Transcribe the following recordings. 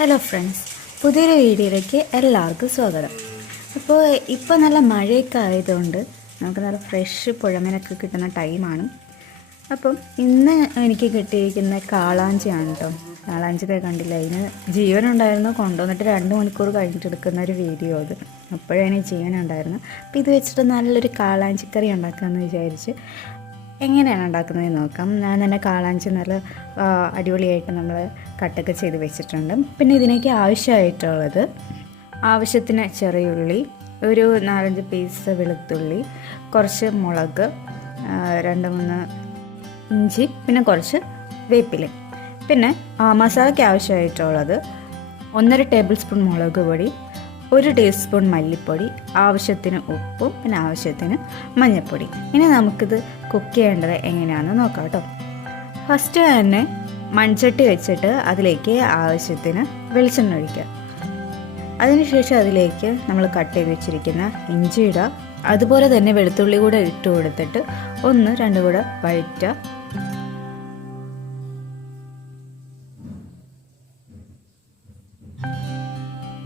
Hello friends, പുതിയൊരു വീഡിയോയിലേക്ക് എല്ലാവർക്കും സ്വാഗതം. ഇപ്പോൾ നല്ല മഴയൊക്കെ ആയതുകൊണ്ട് നമുക്ക് നല്ല ഫ്രഷ് പുഴമീനൊക്കെ കിട്ടുന്ന ടൈമാണ്. അപ്പം ഇന്ന് എനിക്ക് കിട്ടിയിരിക്കുന്ന കാളാഞ്ചിയാണ് കേട്ടോ. കാളാഞ്ചിത്തെ കണ്ടില്ല, അതിന് ജീവനുണ്ടായിരുന്നു. കൊണ്ടുവന്നിട്ട് 2 മണിക്കൂർ കഴിഞ്ഞിട്ട് എടുക്കുന്ന ഒരു വീഡിയോ അത്. അപ്പോഴാണ് ജീവനുണ്ടായിരുന്നു. അപ്പോൾ ഇത് വെച്ചിട്ട് നല്ലൊരു കാളാഞ്ചിക്കറി ഉണ്ടാക്കാമെന്ന് വിചാരിച്ച് എങ്ങനെയാണ് ഉണ്ടാക്കുന്നതെന്ന് നോക്കാം. ഞാൻ തന്നെ കാളാഞ്ചി നല്ല അടിപൊളിയായിട്ട് നമ്മൾ കട്ടൊക്കെ ചെയ്ത് വെച്ചിട്ടുണ്ട്. പിന്നെ ഇതിനേക്ക് ആവശ്യമായിട്ടുള്ളത് ആവശ്യത്തിന് ചെറിയുള്ളി, ഒരു 4-5 പീസ് വെളുത്തുള്ളി, കുറച്ച് മുളക്, 2-3 ഇഞ്ചി, പിന്നെ കുറച്ച് വേപ്പില. പിന്നെ മസാലയ്ക്ക് ആവശ്യമായിട്ടുള്ളത് 1.5 ടേബിൾ സ്പൂൺ മുളക് പൊടി, 1 ടീസ്പൂൺ മല്ലിപ്പൊടി, ആവശ്യത്തിന് ഉപ്പും പിന്നെ ആവശ്യത്തിന് മഞ്ഞൾപ്പൊടി. ഇനി നമുക്കിത് കുക്ക് ചെയ്യേണ്ടത് എങ്ങനെയാണെന്ന് നോക്കാം കേട്ടോ. ഫസ്റ്റ് തന്നെ മൺചട്ടി വെച്ചിട്ട് അതിലേക്ക് ആവശ്യത്തിന് വെളിച്ചെണ്ണ ഒഴിക്കുക. അതിനുശേഷം അതിലേക്ക് നമ്മൾ കട്ട് ചെയ്ത് വെച്ചിരിക്കുന്ന ഇഞ്ചി ഇടുക. അതുപോലെ തന്നെ വെളുത്തുള്ളി കൂടെ ഇട്ട് കൊടുത്തിട്ട് 1-2 കൂടെ വഴറ്റുക.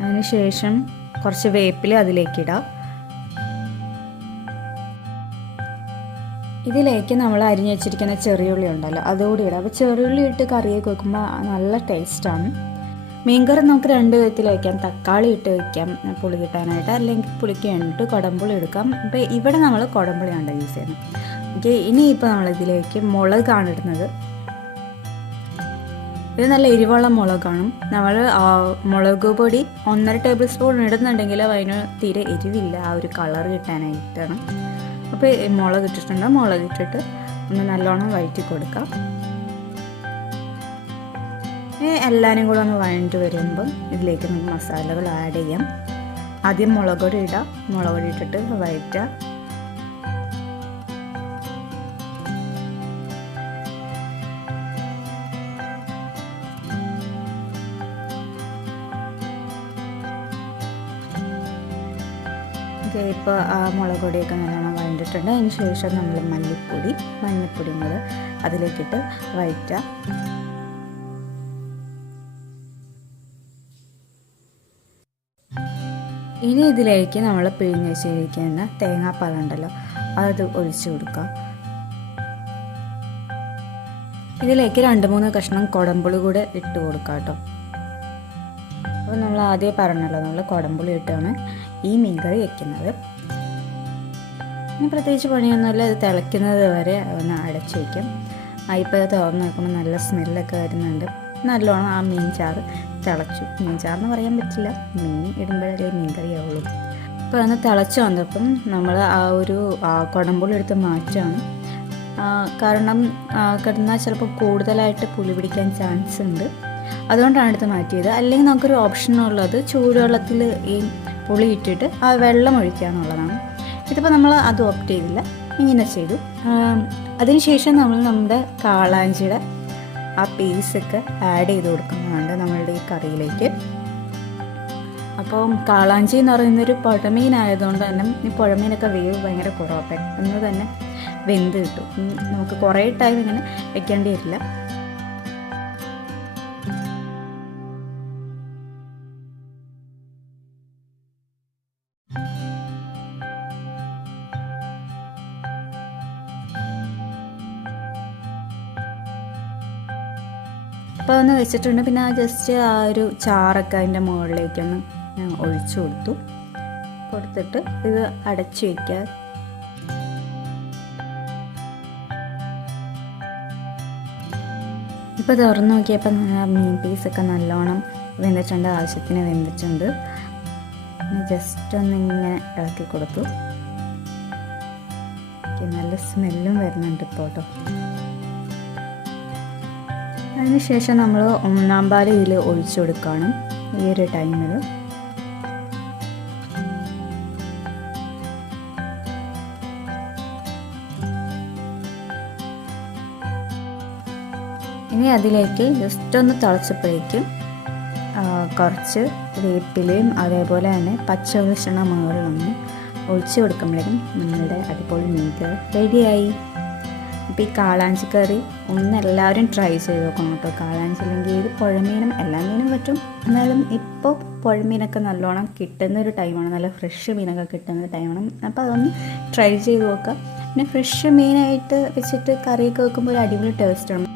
അതിനുശേഷം കുറച്ച് വേപ്പില അതിലേക്കിടാം. ഇതിലേക്ക് നമ്മൾ അരിഞ്ഞു വെച്ചിരിക്കുന്ന ചെറിയുള്ളി ഉണ്ടല്ലോ, അതുകൂടി ഇടാം. അപ്പോൾ ചെറിയുള്ളി ഇട്ട് കറിയൊക്കെ വെക്കുമ്പോൾ നല്ല ടേസ്റ്റാണ്. മീൻകറി നമുക്ക് 2 വിധത്തിൽ വയ്ക്കാം. തക്കാളി ഇട്ട് വയ്ക്കാം പുളി കിട്ടാനായിട്ട്, അല്ലെങ്കിൽ പുളിക്ക് വേണ്ടിയിട്ട് കുടംപുളി എടുക്കാം. ഇപ്പോൾ ഇവിടെ നമ്മൾ കുടംപുളിയാണ് യൂസ് ചെയ്യുന്നത്. ഓക്കെ, ഇനിയിപ്പോൾ നമ്മളിതിലേക്ക് മുളകാണ് ഇടുന്നത്. ഇത് നല്ല എരിവുള്ള മുളകാണ്. നമ്മൾ മുളക് പൊടി 1.5 ടേബിൾ സ്പൂൺ ഇടുന്നുണ്ടെങ്കിൽ അതിന് തീരെ എരിവില്ല, ആ ഒരു കളർ കിട്ടാനായിട്ടാണ്. അപ്പോൾ മുളക് ഇട്ടിട്ടുണ്ട്. മുളക് ഇട്ടിട്ട് ഒന്ന് നല്ലോണം വഴറ്റി കൊടുക്കാം. എല്ലാവരും കൂടെ ഒന്ന് വഴണ്ടി വരുമ്പം ഇതിലേക്ക് നമുക്ക് മസാലകൾ ആഡ് ചെയ്യാം. ആദ്യം മുളക് പൊടി ഇടാം. മുളക് പൊടി ഇട്ടിട്ട് വഴറ്റുക. ഇപ്പോൾ മുളക് പൊടിയൊക്കെ നല്ലോണം വഴണ്ടിട്ടുണ്ട്. അതിന് ശേഷം നമ്മൾ മല്ലിപ്പൊടി, മഞ്ഞൾപ്പൊടിയും കൂടെ അതിലേക്കിട്ട് വഴറ്റുക. ഇനി ഇതിലേക്ക് നമ്മൾ പിഴിഞ്ഞ് വെച്ചിരിക്കുന്ന തേങ്ങാപ്പാൽ ഉണ്ടല്ലോ, അത് ഒഴിച്ചു കൊടുക്കുക. ഇതിലേക്ക് 2-3 കഷ്ണം കുടംപുളി കൂടെ ഇട്ട് കൊടുക്കുക കേട്ടോ. അപ്പോൾ നമ്മൾ ആദ്യം പറഞ്ഞല്ലോ, നമ്മൾ കുടംപുളി ഇട്ടാണ് ഈ മീൻകറി വയ്ക്കുന്നത്. ഇനി പ്രത്യേകിച്ച് പണിയൊന്നുമില്ല. ഇത് തിളയ്ക്കുന്നത് വരെ ഒന്ന് അടച്ചു വയ്ക്കും. ഇപ്പോൾ തുറന്ന് നോക്കുമ്പോൾ നല്ല സ്മെല്ലൊക്കെ വരുന്നുണ്ട്. നല്ലോണം ആ മീൻ ചാറ് തിളച്ചു. മീൻ ചാറെന്ന് പറയാൻ പറ്റില്ല, മീൻ ഇടുമ്പോഴല്ലേ മീൻകറി ആവുള്ളൂ. ഇപ്പോൾ ഒന്ന് തിളച്ച് വന്നപ്പം നമ്മൾ ആ ഒരു കുടംപുളി എടുത്ത് മാറ്റുകയാണ്. കാരണം കിടന്നാൽ ചിലപ്പോൾ കൂടുതലായിട്ട് പുളി പിടിക്കാൻ ചാൻസ് ഉണ്ട്. അതുകൊണ്ടാണ് എടുത്ത് മാറ്റിയത്. അല്ലെങ്കിൽ നമുക്കൊരു ഓപ്ഷനുള്ളത് ചൂടുവെള്ളത്തിൽ ഈ പുളി ഇട്ടിട്ട് ആ വെള്ളം ഒഴിക്കുക എന്നുള്ളതാണ്. ഇതിപ്പോൾ നമ്മൾ അത് ഓപ്റ്റ് ചെയ്തില്ല, ഇങ്ങനെ ചെയ്തു. അതിനുശേഷം നമ്മൾ നമ്മുടെ കാളാഞ്ചിയുടെ ആ പീസൊക്കെ ആഡ് ചെയ്ത് കൊടുക്കുന്നതാണ് നമ്മളുടെ ഈ കറിയിലേക്ക്. അപ്പം കാളാഞ്ചി എന്ന് പറയുന്നൊരു പുഴമീനായതുകൊണ്ട് തന്നെ ഈ പുഴമീനൊക്കെ വേവ് ഭയങ്കര കുറവാണ്. പെട്ടെന്ന് തന്നെ വെന്ത് കിട്ടും. നമുക്ക് കുറേ ടൈം ഇങ്ങനെ വെക്കേണ്ടി വരില്ല. അപ്പോൾ ഒന്ന് വെച്ചിട്ടുണ്ട്. പിന്നെ ജസ്റ്റ് ആ ഒരു ചാറൊക്കെ അതിൻ്റെ മുകളിലേക്കൊന്ന് ഒഴിച്ചു കൊടുത്തിട്ട് ഇത് അടച്ചു വയ്ക്കുക. ഇപ്പോൾ തുറന്ന് നോക്കിയപ്പോൾ മീൻ പീസൊക്കെ നല്ലോണം വെന്തിട്ടുണ്ട്, ആവശ്യത്തിന് വെന്തിട്ടുണ്ട്. ജസ്റ്റ് ഒന്നിങ്ങനെ ഇളക്കി കൊടുത്തു. നല്ല സ്മെല്ലും വരുന്നുണ്ട് ഇപ്പോൾ കേട്ടോ. അതിനുശേഷം നമ്മൾ 1-ാം പാൽ ഇതിൽ ഒഴിച്ചു കൊടുക്കുകയാണ് ഈ ഒരു ടൈമിൽ. ഇനി അതിലേക്ക് ജസ്റ്റ് ഒന്ന് തിളച്ചപ്പോഴേക്കും കുറച്ച് വേപ്പിലയും അതേപോലെ തന്നെ പച്ച വെളിച്ചെണ്ണ മുകളിലൊന്ന് ഒഴിച്ചു കൊടുക്കുമ്പോഴേക്കും നമ്മളുടെ അടിപൊളി മീൻകറി റെഡിയായി. അപ്പോൾ ഈ കാളാഞ്ചി കറി ഒന്ന് എല്ലാവരും ട്രൈ ചെയ്ത് നോക്കണം കേട്ടോ. കാളാഞ്ചി അല്ലെങ്കിൽ ഏത് പുഴമീനും എല്ലാ മീനും പറ്റും, എന്നാലും ഇപ്പോൾ പുഴമീനൊക്കെ നല്ലോണം കിട്ടുന്നൊരു ടൈമാണ്, നല്ല ഫ്രഷ് മീനൊക്കെ കിട്ടുന്ന ടൈമാണ്. അപ്പോൾ അതൊന്ന് ട്രൈ ചെയ്ത് നോക്കുക. പിന്നെ ഫ്രഷ് മീനായിട്ട് വെച്ചിട്ട് കറിയൊക്കെ വെക്കുമ്പോൾ ഒരു അടിപൊളി ടേസ്റ്റാണ്.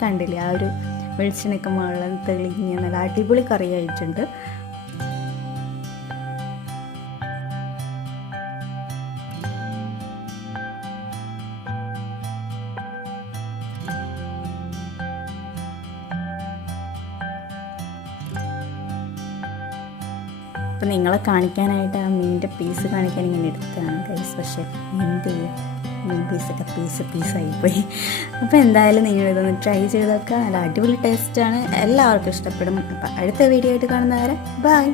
കണ്ടില്ലേ, ആ ഒരു വെളിച്ചെണ്ണയൊക്കെ മുകളിൽ തെളിഞ്ഞ് നല്ല അടിപൊളി കറിയായിട്ടുണ്ട്. അപ്പോൾ നിങ്ങളെ കാണിക്കാനായിട്ട് ആ മീനിൻ്റെ പീസ് കാണിക്കാൻ ഇങ്ങനെ എടുത്തതാണ് ഗൈസ്. പക്ഷേ എന്ത് ചെയ്യും, മീൻ പീസൊക്കെ പീസായിപ്പോയി. അപ്പോൾ എന്തായാലും നിങ്ങൾ ഇതൊന്ന് ട്രൈ ചെയ്തൊക്കെ നല്ല അടിപൊളി ടേസ്റ്റാണ്, എല്ലാവർക്കും ഇഷ്ടപ്പെടും. അപ്പോൾ അടുത്ത വീഡിയോ ആയിട്ട് കാണുന്നവരെ ബൈ.